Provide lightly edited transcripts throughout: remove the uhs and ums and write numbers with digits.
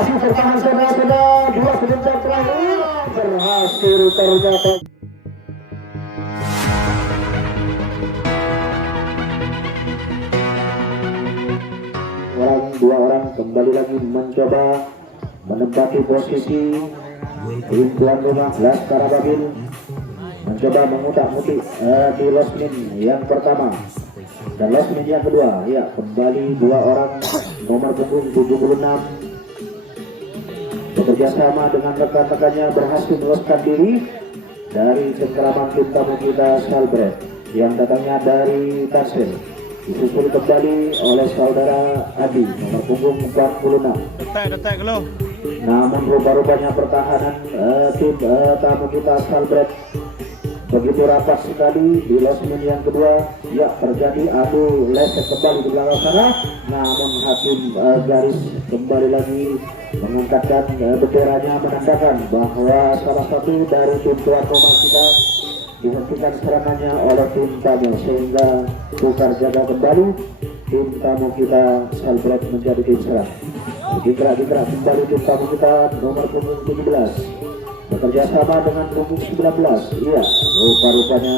masih bertahan saudara-saudara, 2 sebentar terakhir berhasil ternyata. Dua orang kembali lagi mencoba menempati posisi tim tuan rumah Laskar Ababil, mencoba mengutak-mutik di losmin yang pertama dan losmin yang kedua. Ya, kembali 2 orang nomor punggung 76 bekerja sama dengan rekan-rekannya berhasil meloloskan diri dari cengkeraman tim tamu kita Salbret yang datangnya dari Tasir, disusul kembali oleh saudara Adi nomor punggung 46. Detek lo. Namun rupa-rupanya pertahanan tim tamu kita Salbret begitu rapat sekali di losmen yang kedua. Ya, terjadi adu lesek kembali di belakang sana, namun hakim garis kembali lagi mengangkatkan benderanya menandakan bahwa salah satu dari tim tuan rumah kita dihentikan serangannya oleh tim tamu, sehingga tukar jaga kembali tim tamu kita Salbret menjadi tim serang. Dikira-kira kembali tim tamu kita nomor punggung 17 bekerja sama dengan punggung 19. Iya, rupa-rupanya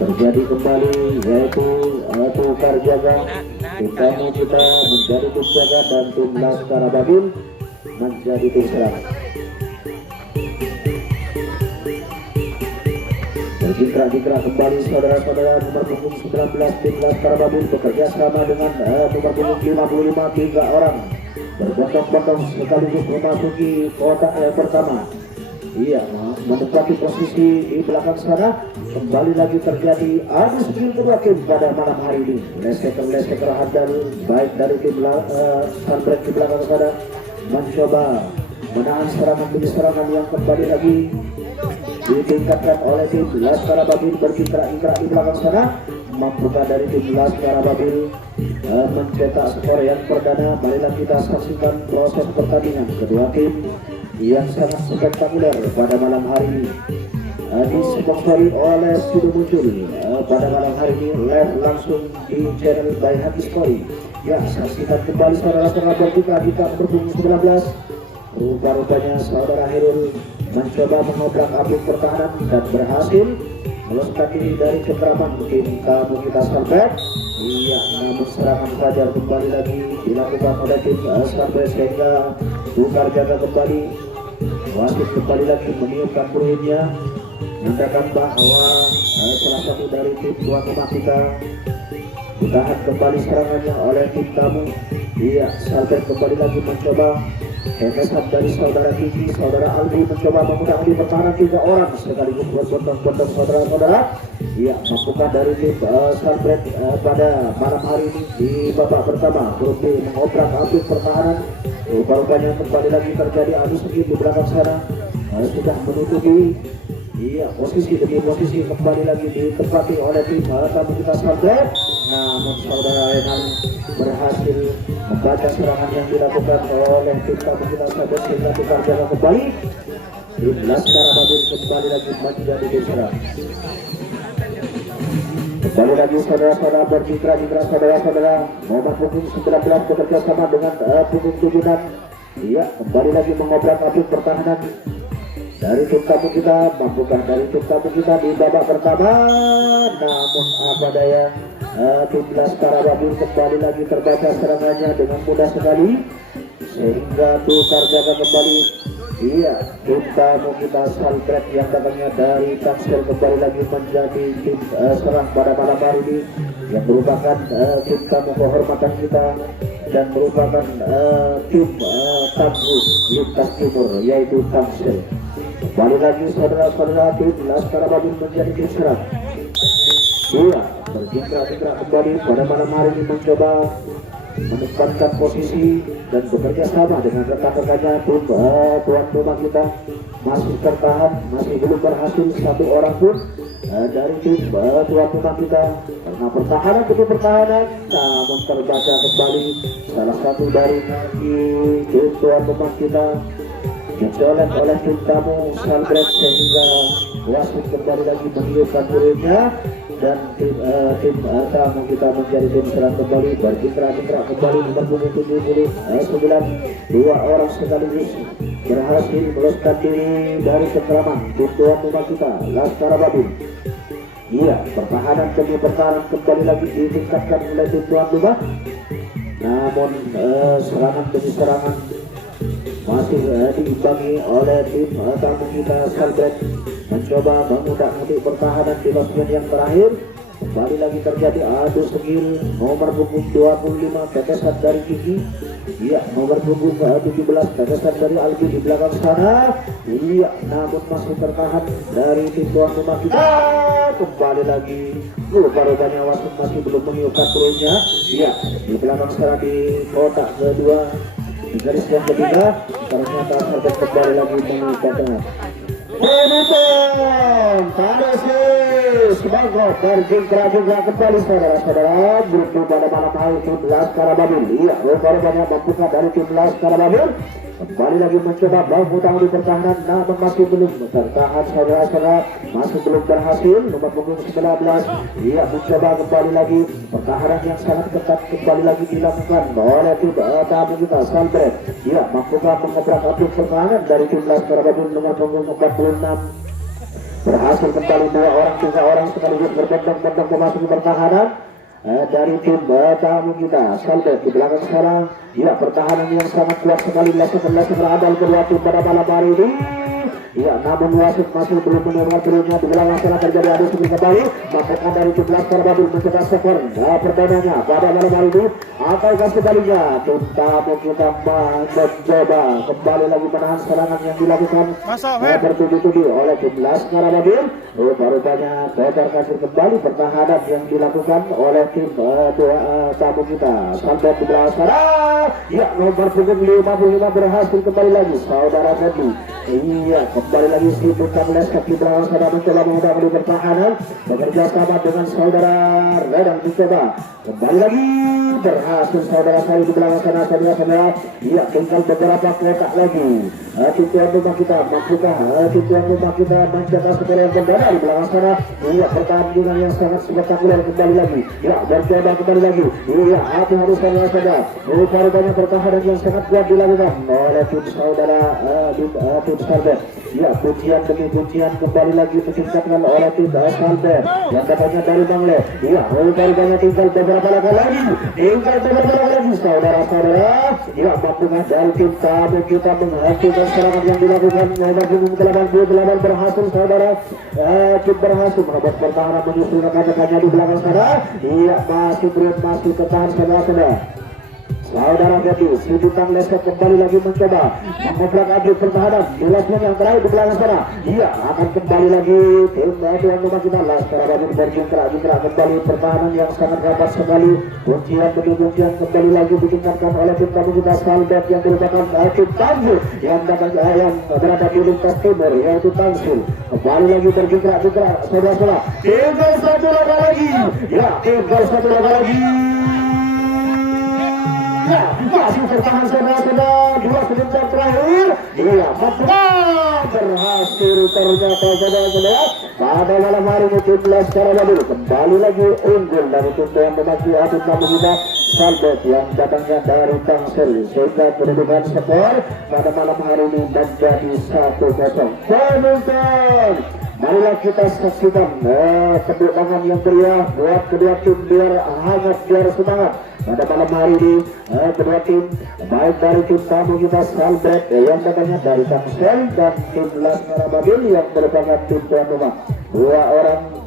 terjadi kembali, yaitu tukar jaga. Tim tamu kita menjadi tim jaga dan tim Laskar Ababil menjadi tim serang. Berjingkrak-jingkrak kembali saudara-saudara, nomor punggung 19 tim Laskar Ababil bekerja sama dengan nomor punggung 55, 3 orang berbondong-bondong sekaligus memasuki kotak pertama. Iya, menempati posisi di belakang sana. Kembali lagi terjadi adu skill kedua tim pada malam hari ini. Leseker handal baik dari tim Salbret di belakang sana mencoba menahan serangan demi serangan yang kembali lagi ditingkatkan oleh tim Laskar Ababil. Bergerak-gerak di belakang sana, mampukah dari tim Laskar Ababil mencetak skor yang perdana. Marilah kita saksikan proses pertandingan kedua tim yang sangat spektakuler pada malam hari ini. Disponsori oleh Studio Muncul pada malam hari ini live langsung di channel by Hati Story. Ya, saksikan kembali saudara-saudara berbuka di punggung 19. Rupa-rupanya saudara Herul mencoba mengobrak-abrik pertahanan dan berhasil meloloskan diri dari cengkeraman tim tamu kita Salbret. Iya, namun serangan fajar kembali lagi dilakukan oleh tim Salbret sehingga tukar jaga kembali. Wasit kembali lagi meniupkan peluitnya, menandakan bahwa salah satu dari tim tuan rumah kita ditahan kembali serangannya oleh tim tamu. Iya, Salbret kembali lagi mencoba. Kemesan dari saudara Kiki, saudara Aldi mencoba memudah-mudi pertahanan 3 orang sekaligus berbondong-bondong saudara-saudara. Iya, mampukah dari tim Salbret pada malam hari ini di babak pertama grup B mengobrak-abrik pertahanan. Rupa-rupanya kembali lagi terjadi adu sedikit di belakang sana, sudah menutupi. Iya, posisi demi posisi kembali lagi ditempati oleh tim tamu kita Salbret. Namun saudara Renal berhasil membaca serangan yang dilakukan oleh tim tamu kita Salbret sehingga tukar jaga kembali. Tim Laskar Ababil kembali lagi menjadi tim serang. Kembali lagi saudara-saudara berjingkrak-jingkrak saudara-saudara, nomor punggung 19 bekerja sama dengan punggung 76. Iya, kembali lagi mengobrak-abrik pertahanan dari tim tamu kita. Mampukah dari tim tamu kita di babak pertama? Namun apa daya, tim Laskar Ababil kembali lagi terbaca serangannya dengan mudah sekali sehingga tukar jaga kembali. Iya, tim tamu kita Salbret yang datangnya dari Tangsel kembali lagi menjadi tim serang pada malam hari ini, yang merupakan tim tamu kehormatan kita dan merupakan tim tamu lintas timur, yaitu Tangsel. Kembali lagi saudara-saudara, tim Laskar Ababil menjadi tim serang. Iya, berjingkrak-jingkrak kembali pada malam hari ini mencoba menempatkan posisi dan bekerja sama dengan rekan-rekannya. Tuan rumah kita masih tertahan, masih belum berhasil satu orang pun dari tim tuan rumah kita karena pertahanan itu pertahanan. Namun terbaca kembali salah satu dari tim tuan rumah kita dicolek oleh tim tamu Salbret sehingga wasit kembali lagi meniupkan peluitnya. dan tim tamu kita menjadi tim serang kembali. Bergerak kembali nomor punggung 79. Dua orang sekaligus berhasil meloloskan diri dari cengkraman tim tuan rumah kita Laskar Babin. Iya, pertahanan demi pertahanan kembali lagi ditingkatkan oleh tim tuan rumah. Namun serangan demi serangan masih diimbangi oleh tim tamu kita Salbret, mencoba mengutak-utik pertahanan di losmen yang terakhir. Kembali lagi terjadi adu skill nomor punggung 25 tetesan dari Kiki. Iya, nomor punggung 17 tetesan dari Albi di belakang sana. Iya, namun masih tertahan dari tim tuan rumah kita. Kembali lagi rupanya wasit masih belum mengiupkan pelurunya. Iya, di belakang sana di kotak kedua di garis yang ketiga. Ternyata Salbret kembali lagi mengiupkan penonton Tadesis sebagai berjingkrak kembali saudara-saudara grup pada malam hari tim Laskar Babin. Iya, rupanya membuka dari tim Laskar Babin. Kembali lagi mencoba berhutang di pertahanan, namun masih belum tertahan saudara-saudara, masih belum berhasil. Nomor punggung 19, iya mencoba kembali lagi pertahanan yang sangat ketat kembali lagi dilakukan oleh tim tamu kita Salbret. Iya, mampukan mengobrak-abrik pertahanan dari tim Laskar Babin nomor punggung 46. Berhasil kembali 2 orang sekaligus berbondong-bondong memasuki pertahanan dari tim tamu kita Salbret di belakang sekarang. Ya, pertahanan yang sangat kuat sekali dilakukan berandal kedua tim pada malam hari ini. Ya, namun wasit masih belum menerima pelurunya. Di belakang sana terjadi adu skill kembali. Maka dari tim Laskar Babin mencetak skor perdananya pada malam hari ini. Ataukah sebaliknya tim tamu kita mencoba kembali lagi menahan serangan yang dilakukan bertubi-tubi oleh tim Laskar Babin. Rupanya kotor kasih kembali pertahanan yang dilakukan oleh tim tamu kita Salbret di belakang sana. Ya, nomor punggung 55 berhasil kembali lagi saudara Fendi. Iya, kembali lagi si Puncak Leskap di belakang sana mencoba mengubah di pertahanan bekerja sama dengan saudara Redang mencoba kembali lagi berhasil saudara saya di belakang sana saudara. Iya, tinggal beberapa kotak lagi. Tujuan rumah kita mampukah tujuan rumah kita mencetak skor yang berbeda di belakang sana. Iya, pertandingan yang sangat spektakuler kembali lagi. Ya, bercoba kembali lagi. Iya, hati-hati saudara. Rupanya pertahanan yang sangat kuat dilakukan oleh tim saudara tim Salbret. Ya, pujian demi pujian kembali lagi ditingkatkan oleh tim Salbret yang katanya dari Bangle. Iya, rupanya tinggal beberapa lagi saudara-saudara. Ya, mampukah dari tim tamu kita menghasilkan serangan yang dilakukan nomor punggung 88 berhasil saudara. Tim berhasil membuat pertahanan menyusul rekan-rekannya di belakang sana. Iya, masih ketahan saudara-saudara. Saudara Gati, si Bintang Leskap kembali lagi mencoba mengobrak-abrik pertahanan di losmen yang terakhir di belakang sana. Iya, akan kembali lagi tim tuan rumah kita Laskar Babin berjingkrak kembali pertahanan yang sangat rapat sekali. Kuncian demi kuncian kembali lagi ditingkatkan oleh tim tamu kita Salbret yang merupakan tim tamu yang berada di lintas timur yaitu Tansil. Kembali lagi berjingkrak saudara-saudara. Tinggal satu laga lagi. Ya, tinggal satu laga lagi. Ya, masih bertahan saudara-saudara 2 sebentar terakhir. Iya, berhasil ternyata saudara-saudara pada malam hari ini tim Laskar Babin kembali lagi unggul dari tim yang memaki hati tamu kita Salbret yang datangnya dari Tangsel, sehingga kedudukan skor pada malam hari ini menjadi 1-0. Penonton, marilah kita saksikan tepuk tangan yang meriah buat kedua tim biar hangat, biar semangat pada malam hari ini. Kedua tim baik dari tim tamu kita Salbret yang datangnya dari Tangsel dan tim Laskar Babin yang merupakan tim tuan rumah. 2 orang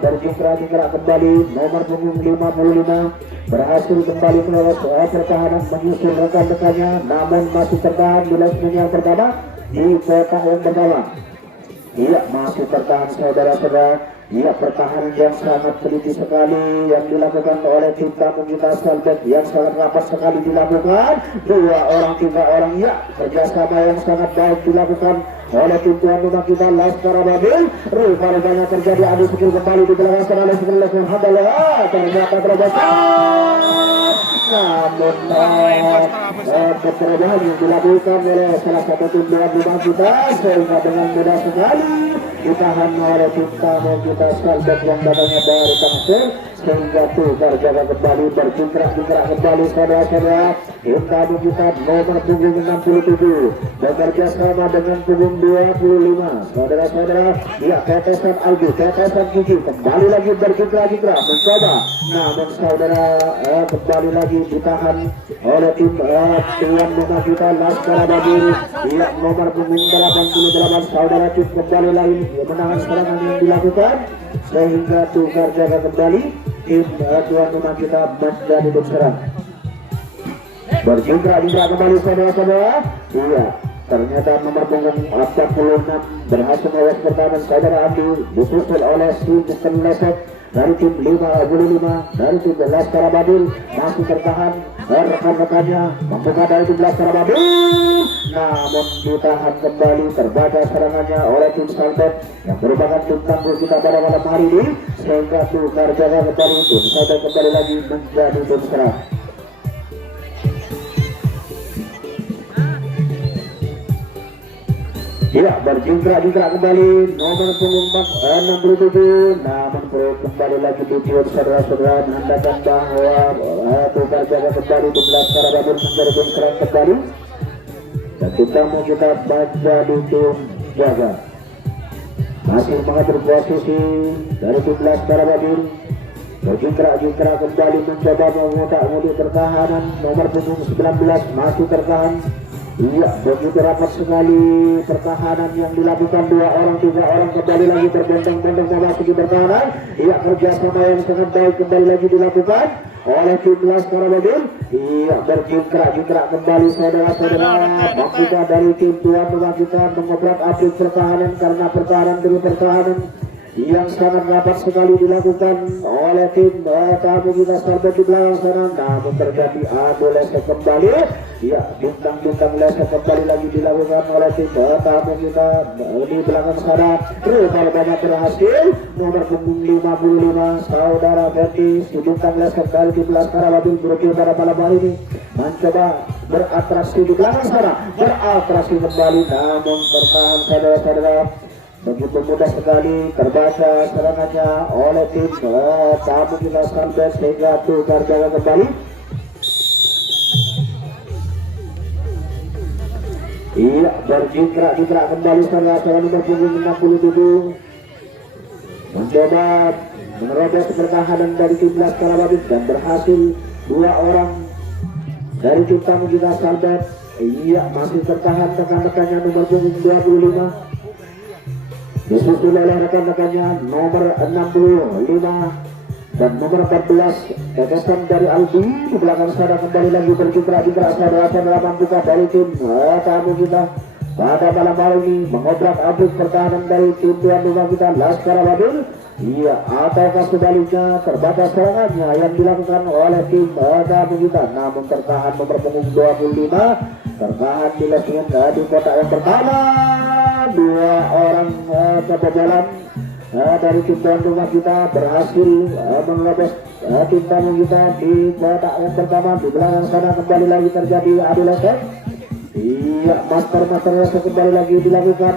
berjingkrak kembali nomor punggung 55 berhasil kembali melolos pertahanan menyusul rekan-rekannya, namun masih tertahan di losmen yang pertama di kotak yang pertama. Iya, masih tertahan saudara-saudara. Iya, pertahanan yang sangat teliti sekali yang dilakukan oleh tim tamu kita Salbret yang sangat rapat sekali dilakukan. 2 orang 3 orang, ya, kerjasama yang sangat baik dilakukan oleh tim tuan rumah kita Laskar Babin. Rupanya terjadi adu skill kembali di belakang sana oleh skill Alhamdulillah ternyata terbesar. Namun perubahan yang dilakukan oleh salah satu tim tuan rumah kita sehingga dengan mudah sekali ditahan oleh tim tamu kita Skalbek yang datangnya dari Tangsel, sehingga tukar jaga kembali bergerak kembali saudara-saudara. Tim tamu kita nomor punggung 67 bekerja sama dengan punggung 25 saudara-saudara. Ya, tetesan Albi, tetesan Kiki kembali lagi bergerak mencoba, namun saudara kembali lagi ditahan oleh tim tuan rumah kita Laskar Babir. Ya, nomor punggung 88 saudara tim kembali lagi menahan serangan yang dilakukan, sehingga tukar jaga kembali tim tuan rumah kita menjadi berserang. Bergerak kembali saudara-saudara. Iya, ternyata nomor punggung 46 berhasil melawan pertahanan saudara Andi, disusul oleh Sinten Lesek dari tim 55 dari tim Laskar Babir, masih tertahan rekan-rekannya membuka dari tim Laskar Babir, namun ditahan kembali terbaca serangannya oleh tim Skalbek yang merupakan tim tangguh kita pada malam hari ini, sehingga tukar jaga kembali tim Skalbek kembali lagi menjadi tim serang. Ya, bergerak kembali nomor punggung 67, namun perlu kembali lagi ditiup saudara-saudara, menandakan bahwa tukar jaga kembali tim Laskar Babir menjadi tim serang kembali, dan kita mau kita baca di tim jaga masih mengatur posisi dari tim Laskar Babir. Bergerak kembali mencoba mengotak-atik pertahanan nomor punggung 19 masih tertahan. Iya, begitu rapat sekali pertahanan yang dilakukan 2 orang 3 orang kembali lagi berbondong-bondong memasuki pertahanan. Iya, kerjasama yang sangat baik kembali lagi dilakukan oleh tim Laskar Babir. Iya, bergerak kembali saudara-saudara. Maksudnya dari tim tuan rumah kita mengobrak-abrik pertahanan, karena pertahanan demi pertahanan yang sangat rapat sekali dilakukan oleh tim tamu kita Skalbek di belakang sana, namun terjadi adu lesek kembali. Ya, bintang-bintang lesek kembali lagi dilakukan oleh tim tamu kita di belakang sana. Kalau banyak berhasil nomor punggung 55 saudara Ferdi, si bintang lesek dari tim Laskar Babir berukia pada malam hari ini mencoba beratraksi di belakang sana, beratraksi kembali, namun tertahan saudara-saudara. Begitu mudah sekali terbaca serangannya oleh tim tamu kita Skalbek, sehingga tukar jaga kembali. Iya, bergerak kembali saudara-saudara nomor punggung 67 mencoba menerobos pertahanan dari tim Laskar Babir, dan berhasil 2 orang dari tim tamu kita Skalbek. Iya, masih tertahan rekan-rekannya nomor punggung 25, disusul oleh rekan-rekannya nomor 65 dan nomor 14 tetesan dari Albi di belakang sana. Kembali lagi bergerak saudara-saudara membuka dari tim tamu kita pada malam hari ini, mengobrak-abrik pertahanan dari tim tuan rumah kita Laskar Babir. Iya, ataukah sebaliknya terbatas serangannya yang dilakukan oleh tim tamu kita, namun tertahan nomor punggung 25, tertahan di lesingan di kotak yang pertama. 2 orang kebobolan dari tim tuan rumah kita berhasil menerobos tim tamu kita di kotak yang pertama. Di belakang sana kembali lagi terjadi adu lesek. Iya, master lesek kembali lagi dilakukan.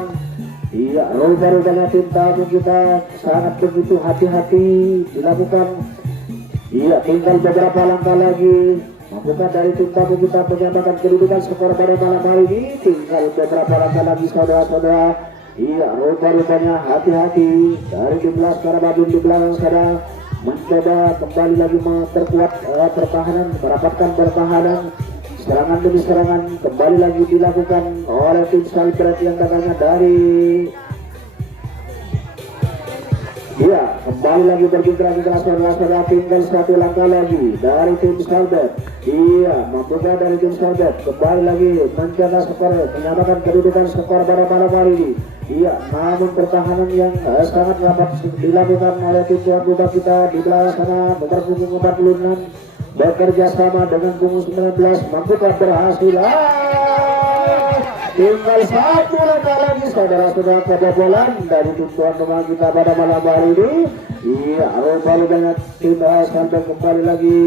Iya, rubah-rubahnya tim tamu kita sangat begitu hati-hati dilakukan. Iya, tinggal beberapa langkah lagi bukan dari tim tamu kita menyamakan kedudukan skor pada malam hari ini. Tinggal beberapa langkah lagi saudara-saudara. Iya, rupanya hati-hati dari tim Laskar Babir di belakang sana mencoba kembali lagi memperkuat pertahanan, merapatkan pertahanan. Serangan demi serangan kembali lagi dilakukan oleh tim Skalbek yang datangnya dari iya, kembali lagi bergerak saudara-saudara. Tinggal 1 langkah lagi dari tim Skalbek. Iya, membuka dari tim Skalbek kembali lagi menjaga skor, menyamakan kedudukan skor pada malam hari ini. Iya, namun pertahanan yang sangat rapat dilakukan oleh tim tuan rumah kita di belakang sana nomor punggung 46 bekerja sama dengan punggung 19 membuka berhasil. Tinggal 1 langkah lagi saudara-saudara kebobolan dari tim tuan rumah kita pada malam hari ini. Iya, rupanya tim Skalbek kembali lagi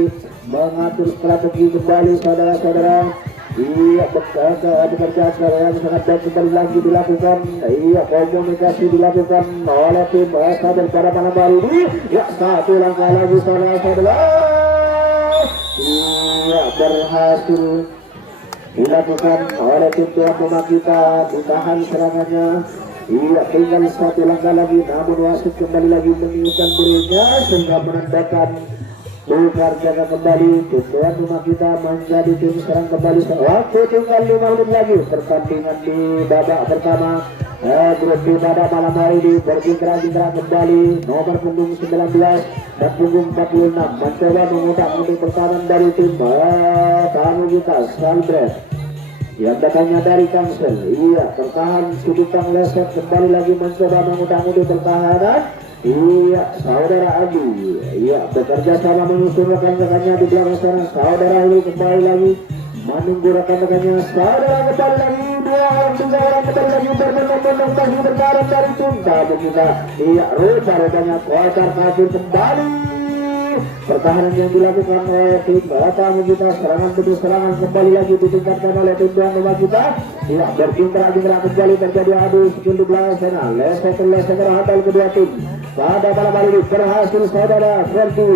mengatur strategi kembali saudara-saudara. Iya, bekerja yang sangat baik kembali lagi dilakukan. Iya, komunikasi dilakukan oleh tim Sabar pada malam hari ini. Ya, satu langkah lagi saudara-saudara. Iya, berhasil dilakukan oleh tim tuan rumah kita, ditahan serangannya. Iya, tinggal satu langkah lagi, namun wasit kembali lagi meniupkan berinya sehingga menandakan tukar jaga kembali. Tim tuan rumah kita menjadi tim serang kembali. Waktu tinggal 5 menit lagi pertandingan di babak pertama. Grup B pada malam hari ini bergerak kembali nomor punggung 19 dan punggung 46 mencoba mengutak-utik pertahanan dari tim tamu kita Salbret yang datangnya dari Tangsel. Iya, bertahan Sudutang Leset kembali lagi mencoba mengutak-utik pertahanan. Iya, saudara Adi. Iya, bekerja sama menyusun rekan-rekannya di belakang sana. Saudara ini kembali lagi menunggu rekan-rekannya. Saudara kembali lagi, 2 orang, 3 orang kembali lagi berbondong-bondong bagi berkarat dari tim tamu kita. Iya, rupanya kocar kafir kembali. Pertahanan yang dilakukan oleh tim tamu kita, serangan demi serangan kembali lagi ditingkatkan oleh tim tuan rumah kita. Ya, berkintra-kintra kembali terjadi adu skill di belakang sana. Leset handal kedua tim. Pada malam hari ini berhasil saudara Ferdi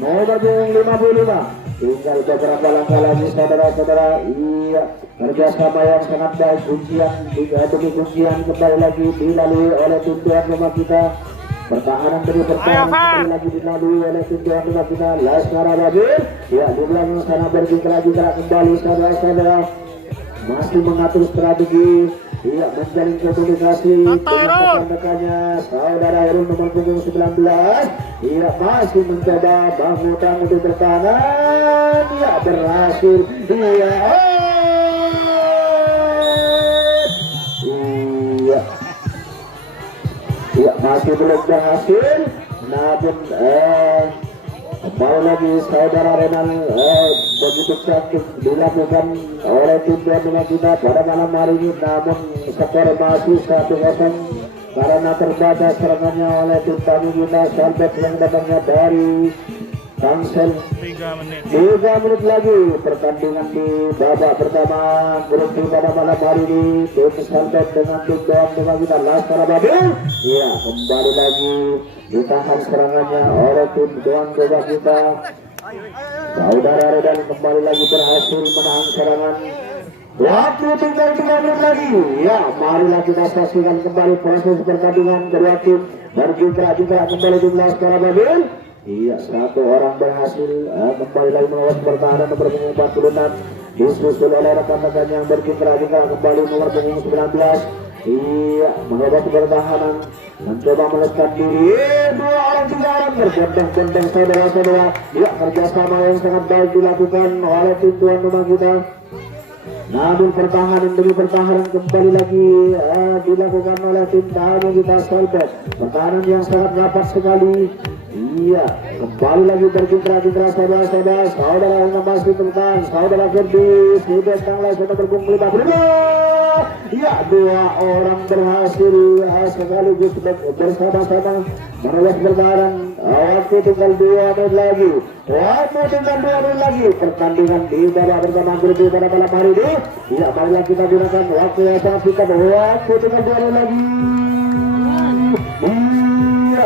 nomor 55. Tinggal beberapa langkah lagi saudara-saudara. Iya, kerjasama yang sangat baik. Kuncian demi kuncian kembali lagi dilalui oleh tim tuan rumah kita. Pertahanan demi pertahanan lagi dilalui oleh tim tuan rumah kita. Laskar Babil. Ya, di belakang sana berkintra-kintra kembali saudara-saudara. Masih mengatur strategi. Iya, menjalin komunikasi dengan rekannya saudara Herun nomor punggung 19. Iya, masih mencoba bangunan untuk pertahanan. Iya, berhasil. Iya, iya, masih belum berhasil. Namun kembali lagi saudara Renal begitu cantik dilakukan oleh tim tuan rumah kita pada malam hari ini, namun skor masih 1-0 karena terbatas serangannya oleh tim tamu kita Salbet yang datangnya dari Tangsel. 3 menit lagi pertandingan di babak pertama grup B pada malam hari ini. Tim Salbet dengan tim tuan rumah kita Laskar Babil. Iya, kembali lagi ditahan serangannya oleh tim tuan rumah kita. Saudara Redan kembali lagi berhasil menahan serangan. Waktu tinggal 3 menit lagi. Ya, marilah kita saksikan kembali proses pertandingan kedua tim. Bergerak kembali di Laskar Babil. Iya, 1 orang berhasil kembali lagi melawan pertahanan nomor punggung 46. Disusul oleh rekan-rekan yang bergerak kembali nomor punggung 19. Iya, mencoba pertahanan, mencoba melekat diri. 2 orang, 3 orang berbondong-bondong saudara-saudara. Ya, kerjasama yang sangat baik dilakukan oleh tim tuan rumah kita. Namun pertahanan demi pertahanan kembali lagi dilakukan oleh tim tamu kita Salbet. Pertahanan yang sangat rapat sekali. Iya, kembali lagi berkintra-kintra saudara-saudara. Saudara yang masih bertahan, saudara Ferdi sudah tanggal sudah berkumpul 55. Iya, 2 orang berhasil sekaligus bersama-sama menerus bertahan. Waktu tinggal 2 menit lagi. Waktu tinggal 2 menit lagi. Pertandingan di babak pertama grup B pada malam hari ini. Iya, marilah kita gunakan waktu yang sangat singkat. Waktu tinggal 2 menit lagi.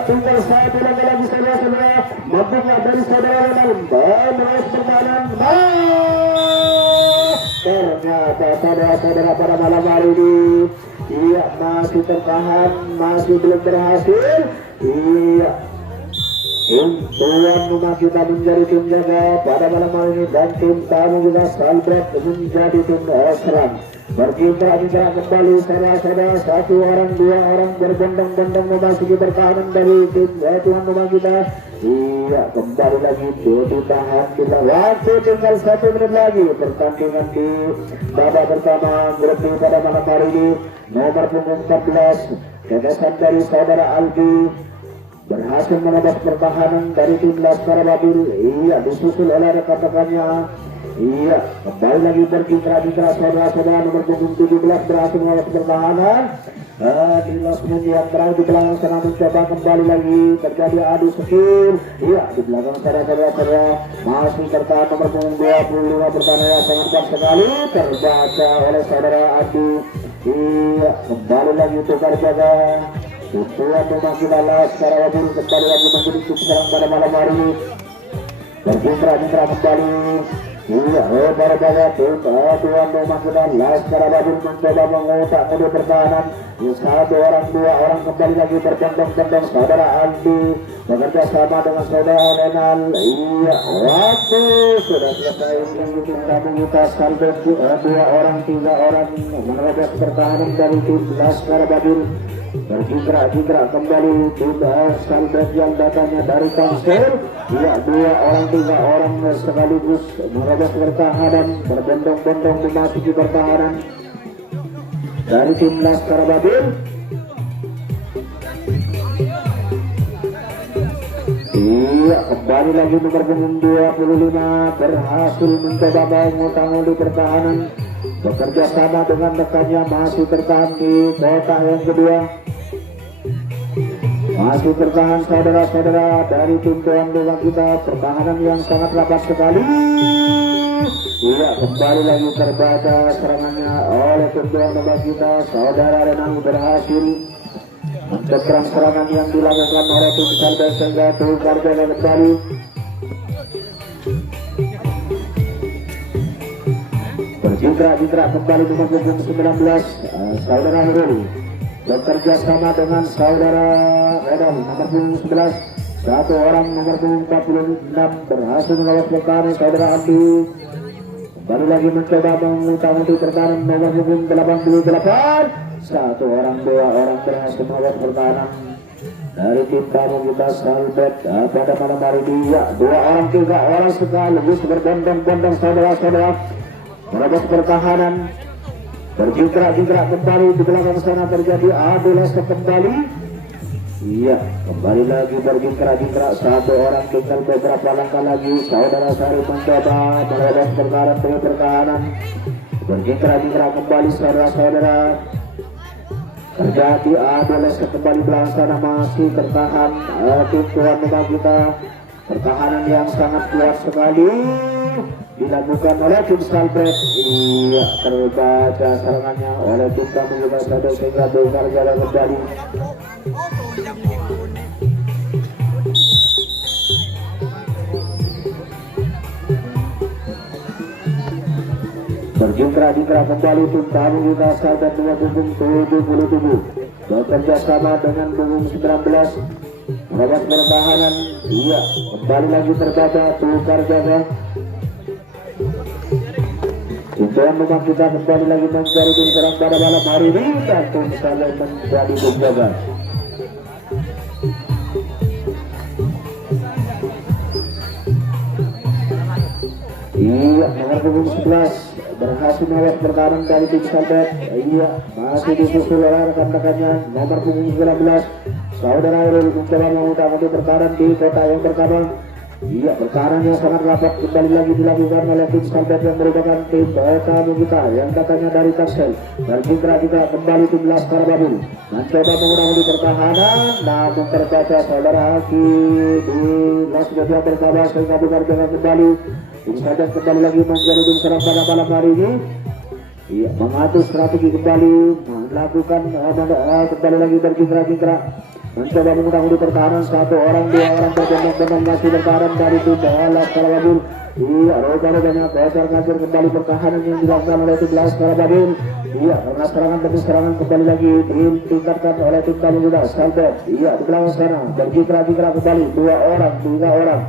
Tinggal 1 langkah lagi saudara-saudara. Membuka dari saudara Renal menulis pertahanan. Ternyata saudara-saudara pada malam hari ini iya masih tertahan, masih belum berhasil. Iya, tim tuan rumah kita menjadi tim jaga pada malam hari ini dan tim tamu kita Salbret menjadi tim serang. Bergerak kembali saudara-saudara. 1 orang, 2 orang berbondong-bondong memasuki pertahanan dari tim tuan rumah kita. Iya, kembali lagi ditahan kita. Waktu tinggal 1 menit lagi pertandingan di babak pertama grup B pada malam hari ini. Nomor punggung 14 gagasan dari saudara Aldi berhasil menebas pertahanan dari tim Laskar Babil. Iya, disusul oleh rekan-rekannya Iya, kembali lagi berkitra-kitra saudara-saudara nomor punggung 17 berhasil melalui pertahanan. Di last minute yang terakhir di belakang sana mencoba kembali lagi terjadi adu skill. Iya, di belakang saudara-saudara masih tertahan nomor punggung 25 pertahanan yang sangat kuat sekali terbaca oleh saudara Adi. Iya, kembali lagi tukar jaga. Tujuan rumah kita secara wabur kembali lagi menjadi sekarang pada malam hari ini. Berkitra-kitra kembali. Iya, baru-baru tuan rumah kita secara wabur mencoba mengotak mode pertahanan. Satu orang, dua orang kembali lagi berbondong-bondong saudara Andi bekerja sama dengan saudara Renal. Iya, waktu sudah selesai. Kita saldo dua orang, tiga orang menerobos pertahanan dari tim Laskar Babil. Berkitra-kitra kembali tim saldo yang datanya dari Tangsel. Iya, dua orang, tiga orang sekaligus menerobos pertahanan, berbondong-bondong memasuki pertahanan dari tim Laskar Babil. Iya, kembali lagi nomor punggung 25 berhasil mencoba mengutang di pertahanan, bekerja sama dengan rekannya masih tertahan di kotak yang kedua. Masih tertahan saudara-saudara dari tim tuan rumah kita, pertahanan yang sangat rapat sekali. Iya, kembali lagi terbaca serangannya oleh tim tuan rumah kita. Saudara Renang berhasil mencekrang serangan yang dilakukan oleh tim Salda sehingga tukar jaga kembali. Berjingkrak-jingkrak kembali dengan punggung 19 saudara Hirul bekerja sama dengan saudara Renal nomor punggung 11. Satu orang nomor punggung 46 berhasil melewat pertahanan saudara Andi. Kembali lagi mencoba mengutamakan pertahanan nomor punggung 88. Satu orang, dua orang berhasil melewat pertahanan dari tim tamu kita Salbet pada malam hari ini. Ya, dua orang, tiga orang sekaligus berbondong-bondong saudara-saudara melewat pertahanan. Berjingkrak-jingkrak kembali di belakang sana terjadi adu lesek kembali. Iya, kembali lagi berjingkrak-jingkrak satu orang, tinggal beberapa langkah lagi saudara Sari mencoba melewat pertahanan dengan pertahanan. Berjingkrak-jingkrak kembali saudara-saudara terjadi adu lesek kembali belakang sana masih tertahan tim tuan rumah kita. Pertahanan yang sangat kuat sekali dilakukan oleh tim Salbret. Iya, terbaca serangannya oleh tim tamu kita saudara sehingga tukar jaga kembali. Berjingkrak-jingkrak kembali tim tamu kita Salbret dengan punggung 77 bekerja sama dengan punggung 19 melewat pertahanan. Iya, kembali lagi terbaca tukar jaga. Tuan rumah kita kembali lagi mencari tim serang pada malam hari ini dan tim saling menjadi tim jaga. Iya, nomor punggung 11 berhasil melewat pertahanan dari tim Salbet. Iya, masih disusul oleh rekan-rekannya nomor punggung 19 saudara Irul mencoba mengutamakan pertahanan di kota yang pertama. Iya, pertahanan yang sangat rapat kembali lagi dilakukan oleh tim Salbet yang merupakan tim tamu kita yang katanya dari Tangsel. Berjingkrak-jingkrak kembali tim Laskar Babil mencoba menggunakan di pertahanan, namun terbaca saudara Haki di Laskar yang pertama sehingga bukan jangan kembali. Tim Salbet kembali lagi menjadi tim serang pada malam hari ini. Iya, mengatur strategi kembali melakukan kembali lagi berjingkrak-jingkrak mencoba menggunakan di pertahanan. Satu orang, dua orang berbondong-bondong masih bertahan dari tim Laskar Babil. Iya, roda-rodanya kocar-kacir kembali pertahanan yang dilakukan oleh tim Laskar Babil. Iya, karena serangan demi serangan kembali lagi ditingkatkan oleh tim tamu kita Salbet. Iya, di belakang sana berjingkrak-jingkrak kembali dua orang, tiga orang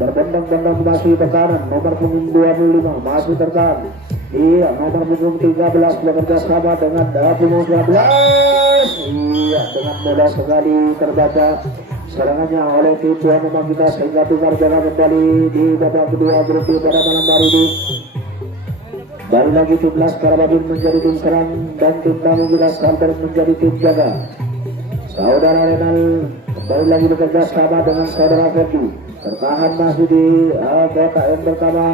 berbondong-bondong masih pertahanan nomor punggung 25 masih tertahan. Iya, nomor punggung 13 bekerja sama dengan punggung 12. Iya, dengan mudah sekali terbaca serangannya oleh tim tuan rumah kita sehingga tukar jaga kembali di babak kedua grup pada malam hari ini. Baru lagi tim Laskar Babil menjadi tim serang dan tim tamu kita Salbet menjadi tim jaga. Saudara Renal kembali lagi bekerja sama dengan saudara Ferdi. Tertahan masih di kotak yang pertama.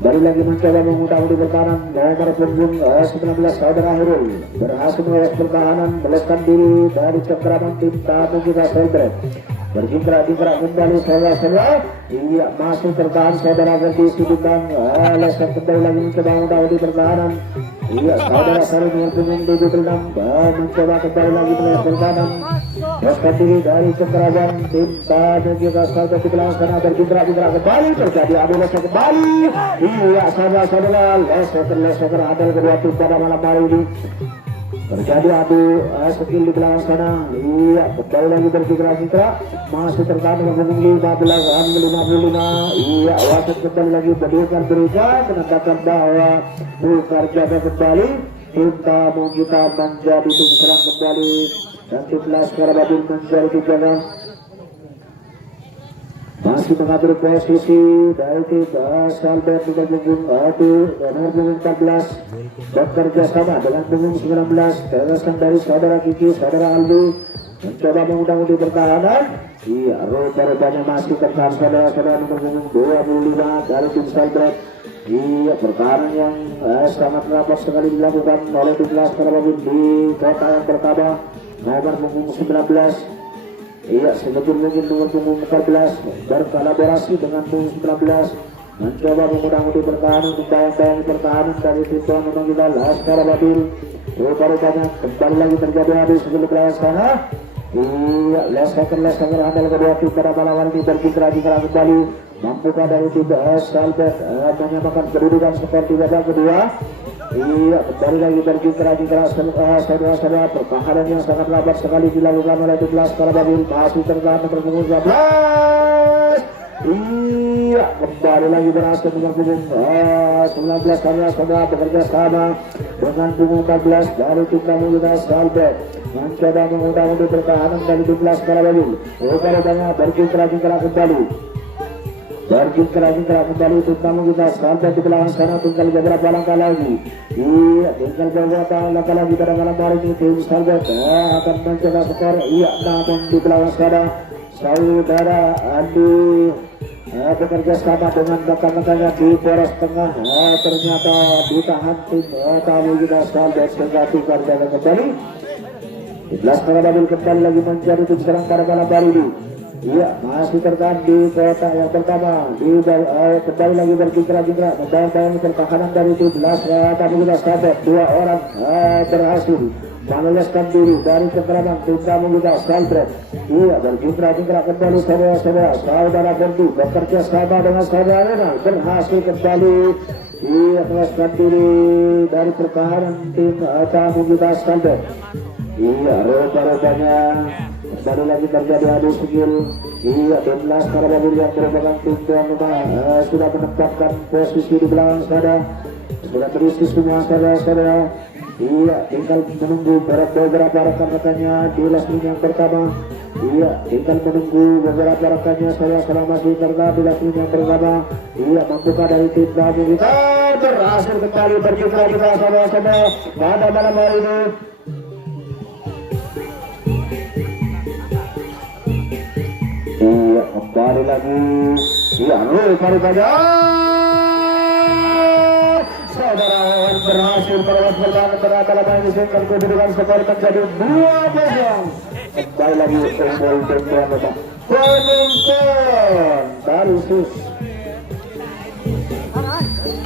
Kembali lagi mencoba memutar di pertahanan nomor punggung 19 saudara Herul berhasil melolos pertahanan meloloskan diri dari cengkeraman tim tamu kita Selbret. Bergerak kembali saudara-saudara, iya masih tertahan saudara Verdi Sidutang, leset kembali lagi mencoba memutar di pertahanan. Iya saudara Sarin yang punggung 76 mencoba kembali lagi melolos pertahanan. Meloloskan diri dari cengkeraman tim tamu kita Selbret di belakang sana. Bergerak kembali terjadi adu leset kembali. Iya saudara-saudara, leser adal kedua tim pada malam hari ini. Terjadi adu skill di belakang sana. Iya kembali lagi bergerak masih tertahan dengan 55. Iya wasit kembali lagi berikan menandakan bahwa Bulkar jaga kembali. Tim tamu kita menjadi tim serang kembali dan tim Laskar Babin menjadi tim jaga. Masih mengatur posisi dari tim Selbret nomor punggung 14 bekerja sama dengan punggung 19 tegasan dari saudara Kiki, saudara Aldi mencoba mengundang di pertahanan. Iya, rupanya masih tertahan saudara-saudara nomor punggung 25 dari tim Selbret. Iya, pertahanan yang sangat rapat sekali dilakukan oleh tim Laskar Babin di kota yang pertama nomor punggung 19. Iya, sebetulnya nomor punggung 14 berkolaborasi dengan punggung 19 mencoba mengurangi pertahanan, membayang-bayangi pertahanan dari tim tuan rumah kita Laskar Babin. Rupanya kembali lagi terjadi habis sebelum belakang sana. Iya, leser handal kedua tim pada malam hari ini bergerak kembali. Mampukah dari tim Selbret menyamakan kedudukan seperti babak kedua? Iya, kembali lagi bergerak saudara-saudara, pertahanan yang sangat rapat sekali dilakukan oleh tim Laskar Babin. Masih tertahan nomor punggung 12. Iya, kembali lagi berhasil nomor punggung 19 saudara bekerja sama dengan punggung 14 dari tim tamu kita Selbret mencoba mengundang untuk pertahanan dari tim Laskar Babin. Rupanya bergerak kembali. Bergerak kembali tim tamu kita Selbret di belakang sana. Tinggal beberapa langkah lagi. Iya, tinggal beberapa langkah lagi pada malam hari ini tim Selbret akan mencoba skor. Iya, namun di belakang sana saudara Andi bekerja sama dengan rekan-rekannya di poros tengah. Ternyata ditahan tim tamu kita Selbret sehingga tukar jaga kembali. Tim Laskar Babin kembali lagi menjadi tim serang pada malam hari ini. Iya, masih tertahan di kota yang pertama. Kembali lagi bergerak membayang-bayangi pertahanan dari tim Laskar tamu kita Selbret. Dua orang berhasil meloloskan diri dari cengkeraman tim tamu kita Selbret. Iya, bergerak kembali saudara Verdi bekerja sama dengan saudara Renal berhasil kembali. Iya, meloloskan diri dari pertahanan tim tamu kita Selbret. Iya, rupanya kembali lagi terjadi adu skill. Iya, tim Laskar Babin yang merupakan tim tuan rumah sudah menempatkan posisi di belakang sana. Sudah terisi semua saudara-saudara. Iya, tinggal menunggu beberapa rekan-rekannya di line yang pertama. Iya, tinggal menunggu beberapa rekannya saudara masih tertahan di line yang pertama. Iya, mampukah dari tim tamu kita berhasil kembali bergerak kita saudara-saudara pada malam hari ini. Iya, kembali lagi. Iya, rupanya saudara berhasil merebut pertahanan berapa lama ini sehingga kedudukan skor menjadi 2-0. Kembali lagi unggul tim tuan rumah penonton Tarsus.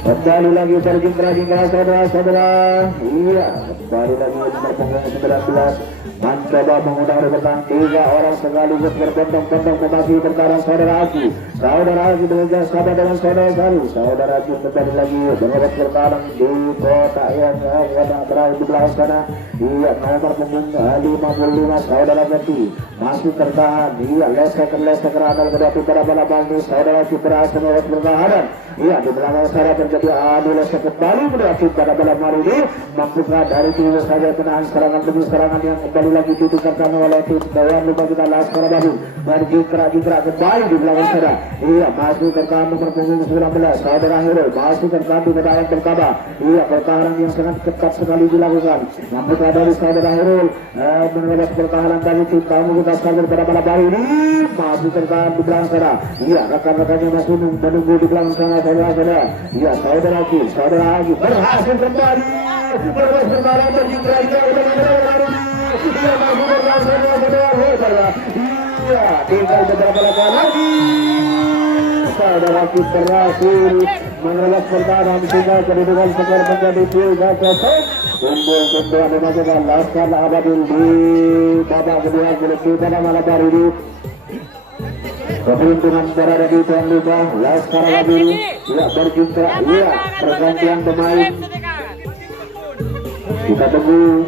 Kembali lagi bergerak saudara-saudara. Iya, kembali lagi nomor punggung 19 mencoba mengundang rebutan 3 orang sekaligus berbondong-bondong memasuki pertahanan saudara Aki. Saudara Aki bekerja sama dengan saudara Sari. Saudara Aki kembali lagi merebut pertahanan di kota yang berada di belakang sana. Iya, nomor punggung 55 saudara Verdi masih tertahan. Iya, leser handal kedua tim pada malam ini. Saudara Aki berhasil merebut pertahanan. Iya, di belakang sana terjadi adu leser kembali kedua tim pada malam hari ini. Mampukah dari tim saja menahan serangan demi serangan yang kembali lagi ditukar oleh tim tuan rumah kita Laskar Babin. Bergerak kembali di belakang sana. Iya, masih tertahan nomor punggung 19 saudara Herul masih tertahan di kota yang pertama. Iya, pertahanan yang sangat ketat sekali dilakukan. Mampukah dari saudara Herul menolos pertahanan dari tim tamu kita Selbret pada malam hari ini. Masih tertahan di belakang sana. Iya, rekan-rekannya masih menunggu di belakang sana saudara-saudara. Ya, saudara lagi berhasil kembali. Berhasil kembali berjingkrak Iya, masih berhasil saudara. Iya, tinggal beberapa langkah lagi. Saudara kita berhasil mengelola pertahanan sehingga kedudukan skor menjadi 3-0. Unggul ada masukkan Laskar Abadil di babak kedua pada malam hari ini. Keberuntungan berada di tuan rumah Laskar Abadil. Ya, berjingkrak. Ya, pergantian pemain. Kita tunggu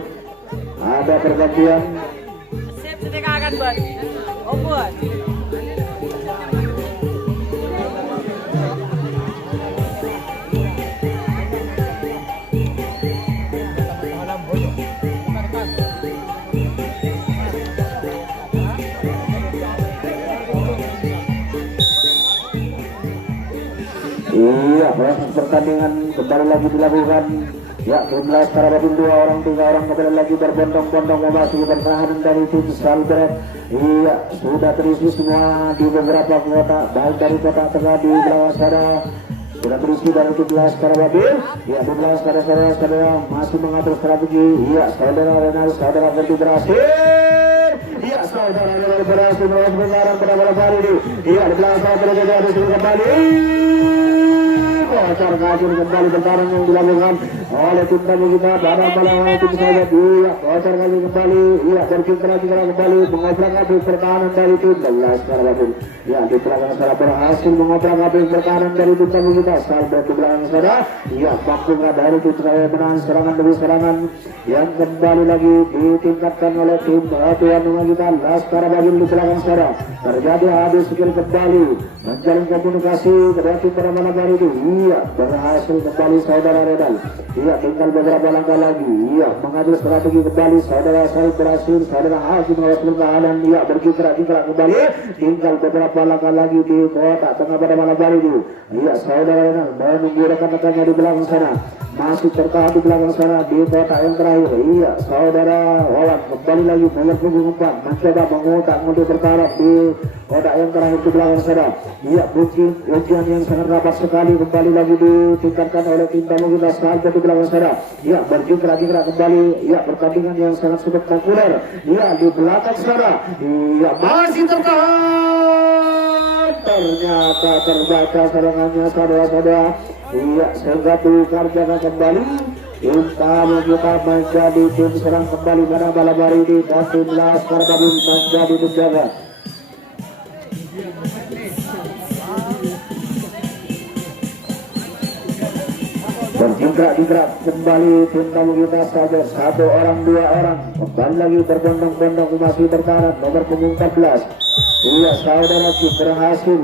ada pergantian. Iya, proses pertandingan kembali lagi dilakukan. Ya, tim Laskar Abadil 2 orang 3 orang kembali lagi berbondong-bondong memasuki pertahanan dari tim Salbret. Iya, sudah terisi semua di beberapa kota, baik dari kota tengah di belakang sana sudah terisi dari tim Laskar Abadil. Ya, tim Laskar saudara masih mengatur strategi. Iya, saudara Renal, saudara Ferdi berhasil. Iya, saudara Renal berhasil melakukan larang pada malam hari ini. Iya, di belakang sana terjadi kembali. Kocar kacir kembali pertarungan yang dilakukan oleh tim tamu kita pada malam hari tim saja. Iya, kocar kacir kembali. Iya, berkira kembali mengobrak-abrik pertahanan dari tim Laskar Abadil. Ya, di belakang sana berhasil mengobrak-abrik pertahanan dari tim tamu kita. Salbret di belakang sana. Iya, mampu dari tim saya menahan serangan demi serangan yang kembali lagi ditingkatkan oleh tim tuan rumah kita Laskar Abadil di belakang sana. Terjadi adu skill kembali menjalin komunikasi kedua tim pada malam hari ini. Iya, berhasil kembali saudara Redal. Iya, tinggal beberapa langkah lagi. Iya, mengambil strategi kembali saudara Said berhasil, saudara Hasim mengawal pertahanan. Iya, berkira kembali. Tinggal beberapa langkah lagi di kota tengah pada malam hari ini. Iya, saudara Redal menunggu rekan-rekannya di belakang sana. Masih tertahan di belakang sana di kota yang terakhir. Iya, saudara Wawan kembali lagi mengejar punggung umpan, mencoba mengutak mundur bertaraf di kota yang terakhir di belakang sana. Iya, ujian yang sangat rapat sekali kembali lagi ditingkatkan oleh tim tamu kita Salbret di belakang sana. Iya, bergerak kembali. Iya, pertandingan yang sangat spektakuler. Iya, di belakang sana. Iya, masih tertahan. Ternyata terbaca serangannya saudara-saudara. Iya, sehingga dikerjakan kembali. Tim tamu kita menjadi tim serang kembali pada malam hari ini dan tim Laskar Abadil menjadi penjaga. Bergerak kembali tim tamu kita saja 1 orang 2 orang kembali lagi berbondong-bondong masih bertahan nomor punggung 14. Iya, saudara Kim berhasil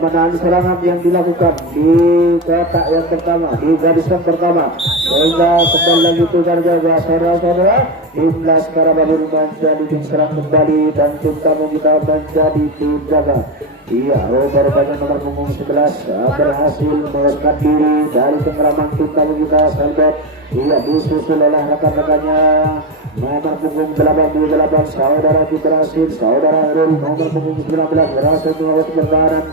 menahan serangan yang dilakukan di kotak yang pertama, di garisan pertama, sehingga kembali lagi tukar jaga saudara-saudara. Tim Laskar Abadil menjadi tim serang kembali dan tim tamu kita menjadi tim jaga. Iya, rupanya nomor punggung 11 berhasil meloloskan diri dari penggeraman tim tamu kita Salbret. Iya, disusul oleh rekan-rekannya nomor punggung 88 saudara berhasil, saudara Herul nomor punggung 19 berhasil mengawal pertahanan.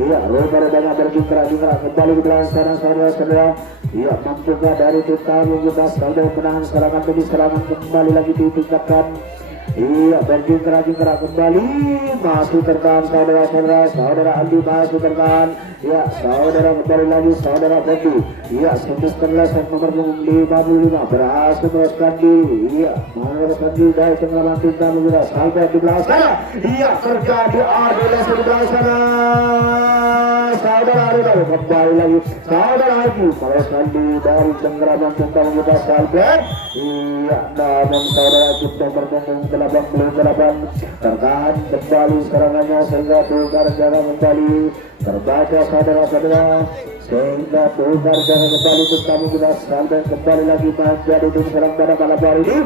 Iya, rupanya bergerak kembali di belakang sana saudara-saudara. Iya, mampukah dari tim tamu kita Salbret menahan serangan demi serangan kembali lagi ditingkatkan. Iya, bergerak kembali masih tertahan saudara Andi masih tertahan. Ya, saudara kembali lagi saudara Fendi. Iya, Sintiskan Lesek nomor punggung 55 berhasil meloloskan diri. Iya, meloloskan diri dari tengah tim tamu kita Salbret di belakang sana. Iya, terjadi adu Lesek di belakang sana. Saudara Ridho kembali lagi saudara Haji meloloskan diri dari tengah tim tamu kita Salbret. Iya, namun saudara kita berpunggung 88 tertahan kembali serangannya sehingga tukar jaga kembali terbaca saudara-saudara, sehingga tukar jaga kembali tim tamu kita Salbret kembali lagi menjadi tim serang pada malam hari ini.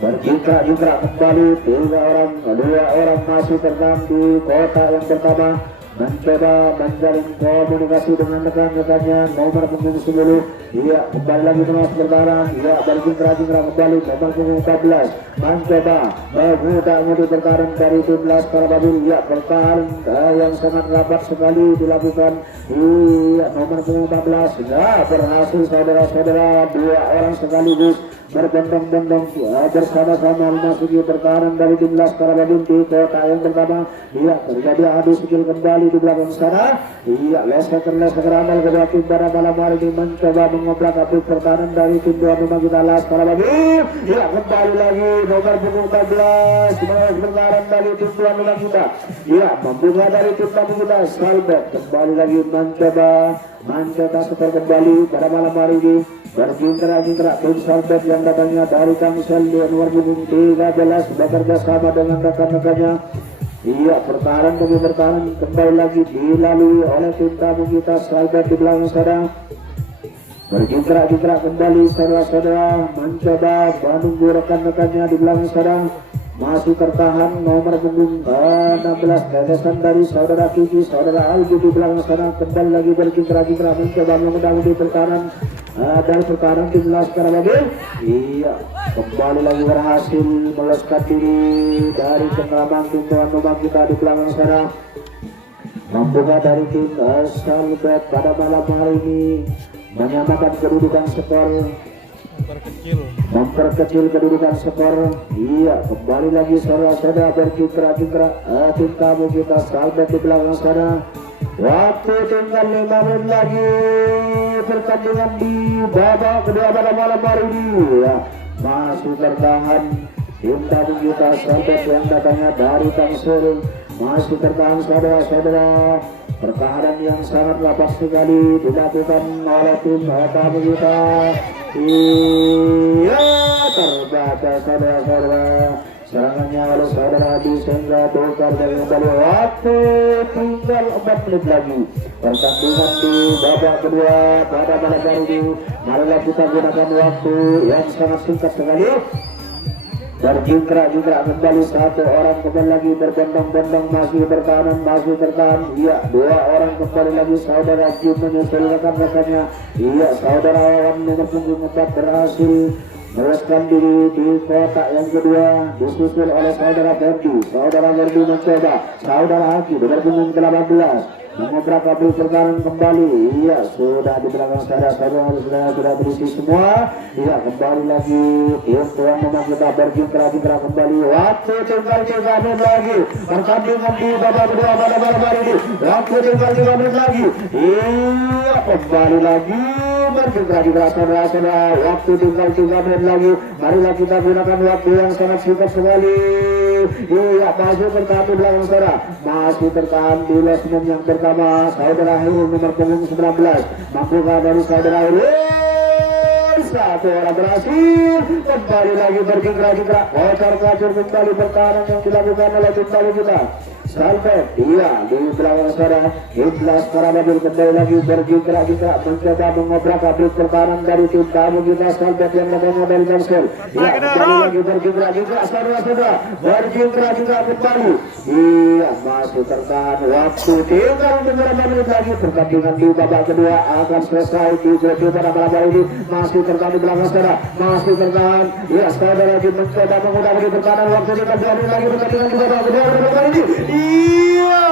Bergerak kembali 3 orang 2 orang masih tertahan di kota yang pertama, mencoba menjalin komunikasi dengan rekan-rekannya nomor punggung 10. Iya, kembali lagi terus berbarang. Iya, berjingkrak-jingkrak kembali nomor punggung 14 mencoba mengutak-ngutik pertahanan dari tim Laskar Babil. Iya, pertahanan yang sangat rapat sekali dilakukan. Iya, nomor punggung 14 ya berhasil saudara-saudara, dua orang sekaligus berbondong-bondong bersama-sama memasuki pertahanan dari tim Laskar Babil di kota yang pertama. Iya, terjadi adu skill kembali di belakang sana. Iya, leseker ramal kedua tim pada malam hari ini mencoba mengobrak abrik pertahanan dari tim dua rumah kita Laskar Babil. Iya, kembali lagi nomor punggung 14 pertahanan dari tim dua rumah kita. Iya, membuka dari tim tamu kita Salbet kembali lagi mencetak skor kembali pada malam hari ini. Berjingkrak-jingkrak tim Salbet yang datangnya dari Tangsel di nomor punggung 13 bekerja sama dengan rekan-rekannya. Iya, pertahanan demi pertahanan kembali lagi dilalui oleh tim tamu kita Salbet di belakang sana. Berjingkrak-jingkrak kembali saudara-saudara, mencoba menunggu rekan-rekannya di belakang sana. Masih tertahan nomor punggung 16 tetesan dari saudara Kiki, saudara Albi di belakang sana. Kembali lagi berjingkrak-jingkrak mencoba mengundang di pertahanan dari pertahanan tim Laskar Babil. Iya, kembali lagi berhasil melesatkan diri dari pengaman tim tuan rumah kita di belakang sana. Membuka dari tim Salbet pada malam hari ini, menyamakan kedudukan skor, memperkecil kedudukan skor. Iya, kembali lagi saudara-saudara berjingkrak-jingkrak tim tamu kita Salbet di belakang sana. Waktu tinggal 5 menit lagi pertandingan di babak kedua pada malam hari ini. Ya, masih tertahan tim tamu kita Salbet yang datangnya dari Tangsel. Masih tertahan saudara-saudara. Pertahanan yang sangat lapas sekali dilakukan oleh tim tamu kita. Iya, terbaca saudara-saudara. Serangannya oleh saudara Adi sehingga tukar dan kembali. Waktu tinggal 4 menit lagi pertandingan di babak kedua pada malam hari ini. Marilah kita gunakan waktu yang sangat singkat sekali. Berjingkrak-jingkrak kembali satu orang kembali lagi berbondong-bondong masih tertahan. Iya, dua orang kembali lagi saudara Jim menyusul rekan-rekannya. Iya, saudara Awan nomor punggung 4 berhasil melesatkan diri di kotak yang kedua, disusul oleh saudara Ferdi. Saudara Ferdi mencoba, saudara Aki nomor punggung 18 mengobrak abrik pertahanan kembali. Iya, sudah di belakang saudara sudah berisi semua. Iya, kembali lagi tim tuan rumah kita berjingkrak-jingkrak kembali. Waktu tinggal 3 menit lagi pertandingan di babak kedua pada malam hari ini. Waktu tinggal 3 menit lagi. Iya, kembali lagi berjingkrak-jingkrak saudara-saudara. Waktu tinggal 3 menit lagi. Marilah kita gunakan waktu yang sangat singkat sekali. Iya, masih tertahan di belakang saudara. Masih tertahan di losmen yang pertama saudara Hirul nomor punggung 19. Membuka dari saudara Hirul. Satu orang berhasil. Kembali lagi berjingkrak-jingkrak. Kocar-kacir kembali pertahanan yang dilakukan oleh tim tamu kita Salbet. Iya, di belakang saudara Iblas Karababil kembali lagi berjingkrak-jingkrak mencoba mengobrak abrik pertahanan dari tim tamu kita Salbet yang datangnya dari Tangsel. Iya, kembali lagi berjingkrak-jingkrak saudara-saudara, berjingkrak-jingkrak kembali. Iya, masih tertahan. Waktu tinggal beberapa menit lagi pertandingan di babak kedua akan selesai di pada malam hari ini. Masih tertahan di belakang saudara, masih tertahan. Iya, saudara Jim mencoba mengobrak abrik pertahanan. Waktu tinggal 2 menit lagi pertandingan di babak kedua pada malam ini. Iya,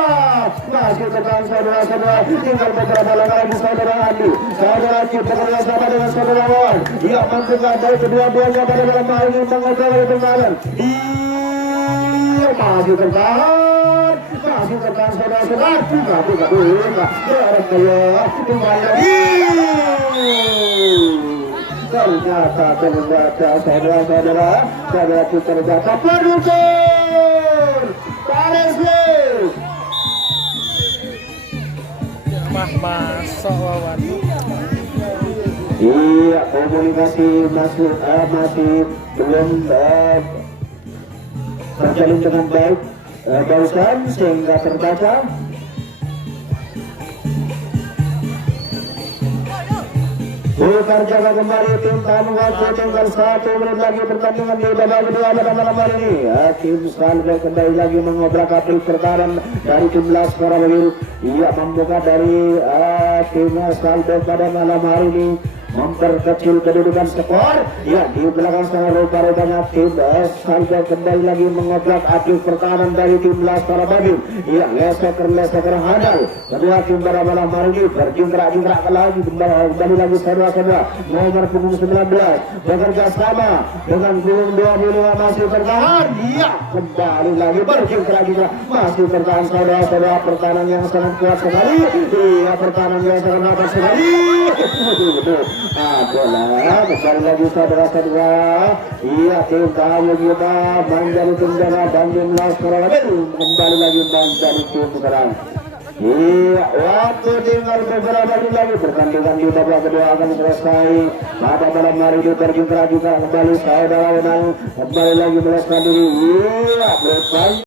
masih tertahan saudara-saudara. Tinggal beberapa langkah lagi saudara Andi. Saudara Cip bekerja sama dengan saudara Wan. Iya, membuka dari kedua-duanya pada malam hari ini mengobrak dari pertahanan. Iya, masih tertahan. Masih tertahan saudara-saudara. Ternyata terbaca saudara-saudara. Saudara Cip terbaca pendukung Paresis. Masuk Wawan. Iya, komunikasi masih belum terjalin dengan baik barusan sehingga terbaca. Bekerja kembali tim Tanwat tinggal 1 menit lagi pertandingan di babak kedua pada malam hari ini. Tim Salve kembali lagi mengobrak-abrik pertahanan dari tim Laskar Biru. Ia membuka dari tim Salve pada malam hari ini, memperkecil kedudukan skor. Ya, di belakang sana rupa-rupanya tim Salve kembali lagi mengobrak-abrik pertahanan dari tim Laskar Biru. Ya, leseker handal. Kedua tim pada malam hari ini berjingkrak-jingkrak lagi kembali lagi saudara-saudara. Nomor punggung 19 bekerja sama dengan punggung 25 masih bertahan. Iya, kembali lagi berjingkrak-jingkrak masih bertahan saudara-saudara. Pertahanan yang sangat kuat sekali. Iya, pertahanan yang sangat kuat sekali. Adalah kembali lagi saudara-saudara. Iya, tim kamu kita menjadi tim jaga Bandung Laskar kembali lagi menjadi tim sekarang. Iya, waktu tinggal beberapa menit lagi pertandingan di babak kedua akan selesai. Pada malam hari ini berjingkrak juga kembali saudara kembali lagi melesatkan diri. Iya,